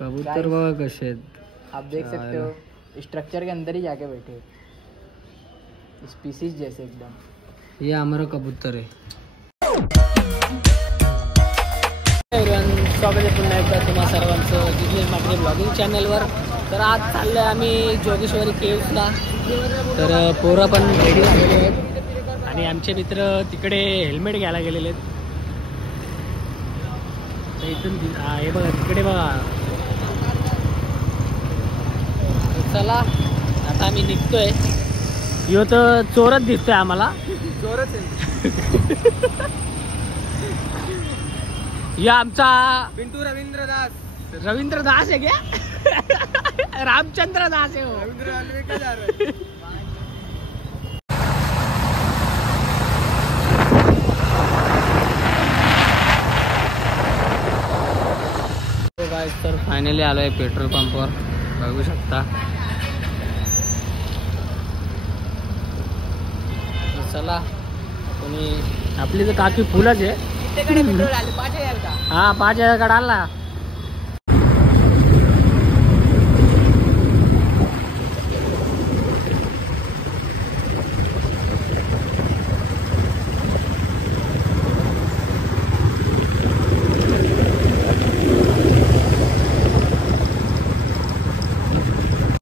कबूतर बघा कसे आहेत, आप देख सकते हो स्ट्रक्चर के अंदर ही जाके बैठे, स्पीसीज जैसे एकदम। ये हमारा कबूतर आहे। स्वागत आहे पुन्हा एकदा तुम्हा सर्वांचं जिग्नेश माटे ब्लॉगिंग चॅनलवर। तर आज चाललोय आम्ही जोगेश्वरी केव्सला। तर पोरं पण रेडी झालेले आहेत आणि आमचे मित्र तिकडे हेल्मेट घ्यायला गेलेले आहेत। तर इथून हे बघा तिकडे बघा। चला आता आम्ही निघतोय। यो तर चोरच दिसतोय आम्हाला, चोरच आहे। या आमचा पिंटू रवींद्र दास आहे क्या? रामचंद्र दास है वो। रवींद्र रेलवे का जा रहा है। तो गाइस तर फायनली आलोय पेट्रोल पंपवर, बघू शकता। चला तुम्ही आपली तर काकी फुलच आहे। किती पेट्रोल आले? 5000 का? हाँ 5000 का डालना।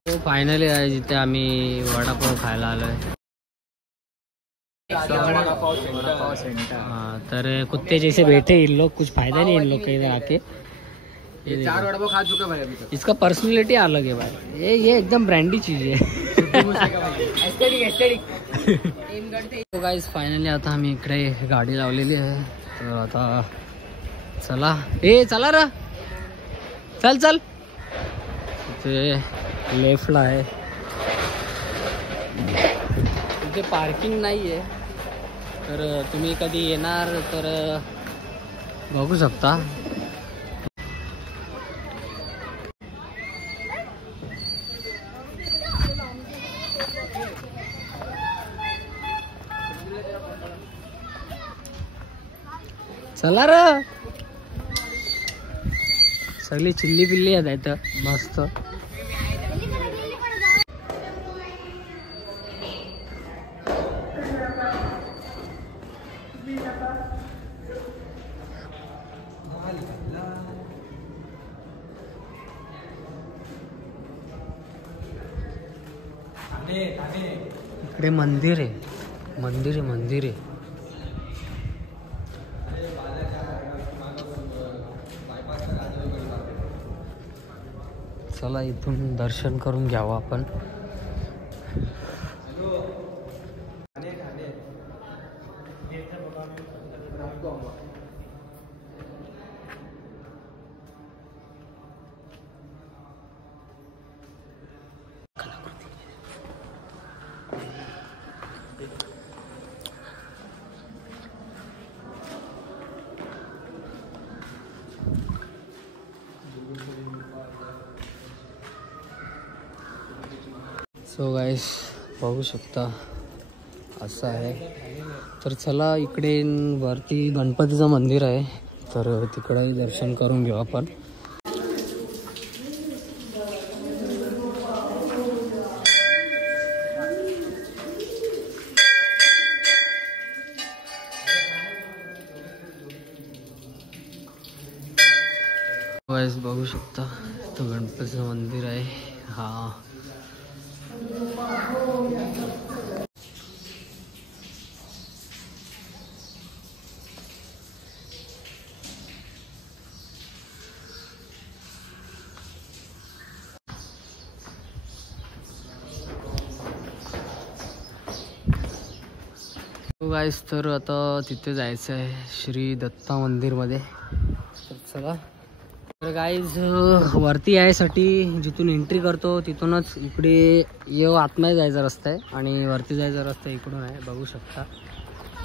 तो फायनली आहे जिथे आम्ही वडापाव खायला आलोय। हाँ तर कुत्ते जैसे बैठे इन लोग, कुछ फायदा नहीं इन लोग का इधर आके। ये 4 वड़ा पाव खा चुका भाई अभी तक। इसका पर्सनैलिटी अलग है भाई, ये एकदम ब्रँडी चीज है। तो गाइस फायनली आता आम्ही इकडे गाडी लावलेली आहे। तर आता चला चला रा, चल इथे लेफ्टला आहे, इथे पार्किंग नाही आहे। तर तुम्ही कधी येणार तर बघू शकता। चला र, सगळी चिल्ली पिल्ली आहेत इथं मस्त। इकडे मंदिर आहे। चला इथून दर्शन करून घ्यावं आपण। सो गाइस बघू शकता असं आहे। तर चला इकडे वरती गणपतीचं मंदिर आहे, तर तिकडे दर्शन करून घेऊ आपण। गाइस बघू शकता तो गणपतीचं मंदिर आहे। हा गाइस तर आता तिथे जायचं आहे श्री दत्ता मंदिरमध्ये। तर चला तर गाइज वरती यायसाठी जिथून एंट्री करतो तिथूनच इकडे ये आतमध्ये जायचा रस्ता आहे आणि वरती जायचा रस्ता इकडून आहे, बघू शकता।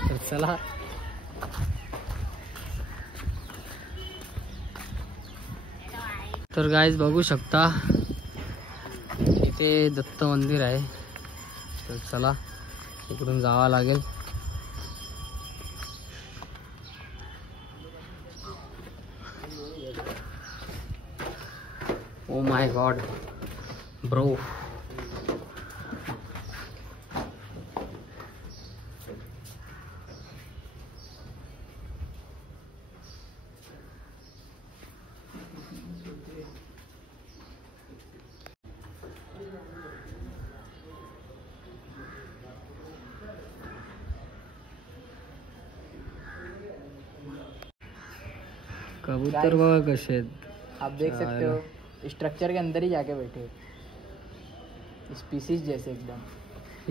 तर चला तर गाइज बघू शकता इथे दत्त मंदिर आहे। तर चला इकडून जावं लागेल। Oh my God bro. कबूतर बघा कसे आहेत. आप देख सकते हो स्ट्रक्चर के अंदर ही जाके बैठे, स्पीसीज जैसे एकदम.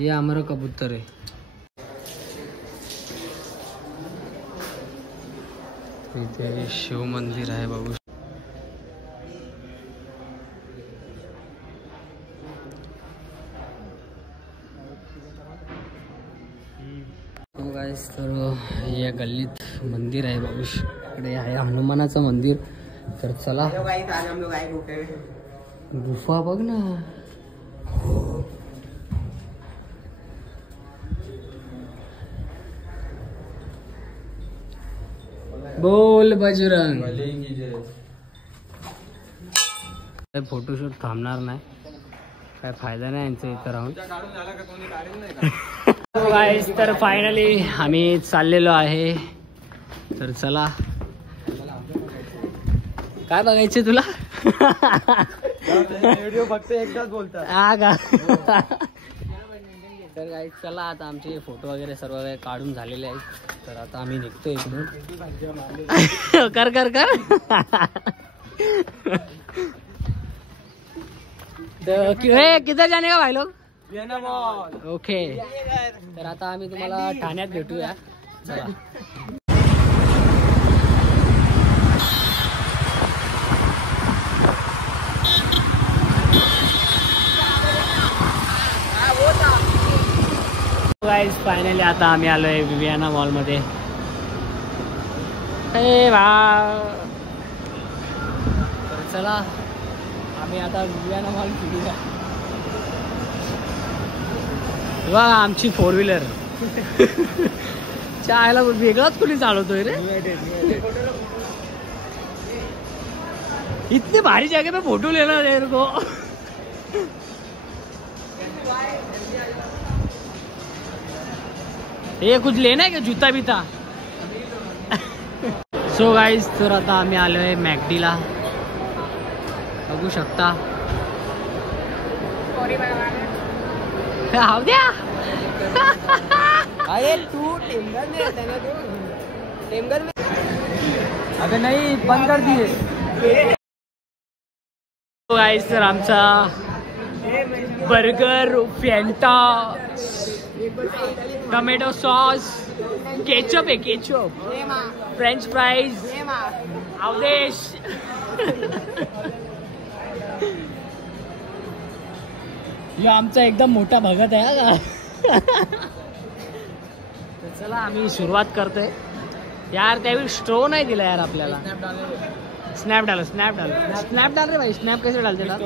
ये हमारा कबूतर है. इथे शिव मंदिर आहे बघू. गाइस तर या गल्लीत मंदिर आहे बघू. इकडे आहे हनुमानाचं मंदिर. तर चला गुफा बघ ना. बोल बजरंग. फोटोशूट थांबणार नाही, काय फायदा नाही यांचं इथं राहून. तर फायनली आम्ही चाललेलो आहे. तर चला काय बघायचे तुला. व्हिडिओ फक्त एकदाच बोलतात. हा का. तर गाईज चला आता आमचे फोटो वगैरे सर्व काही काढून झालेले आहेत. तर आता आम्ही निघतो इकडून. कर कर कर. किधर जाने का भाई लोग. ओके. तर आता आम्ही तुम्हाला ठाण्यात भेटूया. चला. गाइस फायनली आता आम्ही आलोय विवियाना मॉल मध्ये. तर चला आम्ही आता विवियाना मॉल फिरूया. बघा आमची 4 व्हीलर. चायला वेगळाच कुणी चालवतोय रे. इतने भारी जगह पे फोटो लेना मेरे को. ये कुछ लेना है क्या, जूता बीता. सो गाइस तर आता आम्ही आलोय मॅकडीला. बघू शकता. हाव द्या. अरे तू टेमघर में रहता है ना. तू टेमघर में. अबे नहीं बंद कर दिए. गाइस तर आमचा burger, Fanta, tomato sauce, ketchup आहे केचप, फ्रेंच फ्राईज, अवदेश. यो आमचा एकदम मोठा भगत आहे का. चला आम्ही सुरुवात करतोय. यार त्यावेळी स्ट्रो नाही दिला यार आपल्याला. स्नॅप डाल स्नॅप डाल स्नॅप डाल रे भाई. स्नॅप कैसे डालते ना.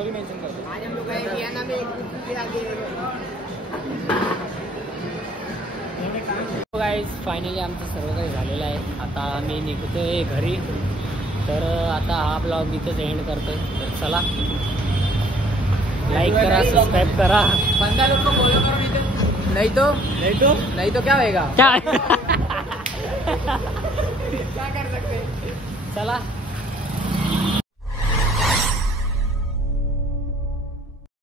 गाइस फायनली आमचं सर्व काही झालेलं आहे. आता आम्ही निघतोय घरी. तर आता हा ब्लॉग इथेच एंड करतोय. तर चला लाईक करा, सबस्क्राईब करा. 15 लोग को फॉलो करो. नहीं तो क्या होएगा. क्या क्या कर सकते. चला